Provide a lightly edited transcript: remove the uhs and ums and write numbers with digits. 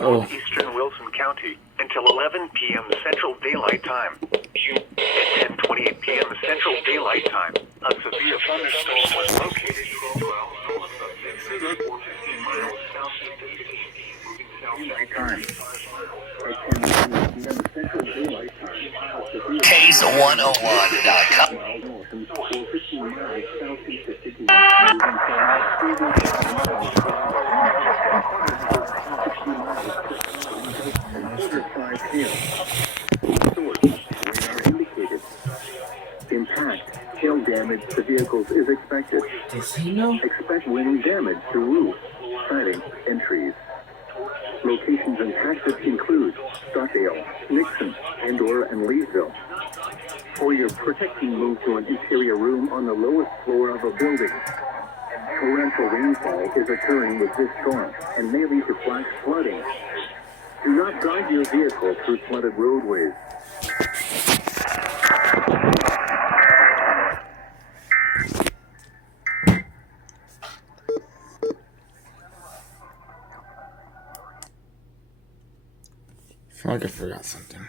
northeastern Wilson County until 11 p.m. Central Daylight Time. At 10:28 p.m. Central Daylight Time, a severe thunderstorm was located 12 miles north of Memphis or 15 miles southeast of Phoenix, moving south. Case101.com. Impact, hail damage to vehicles is expected. Does he know? Expect wind damage to roofs, siding, and trees. Locations impacted include Stockdale, Nixon, Andorra, and Leesville. For your protection, move to an interior room on the lowest floor of a building. Torrential rainfall is occurring with this storm and may lead to flash flooding. Do not drive your vehicle through flooded roadways. I feel like I forgot something.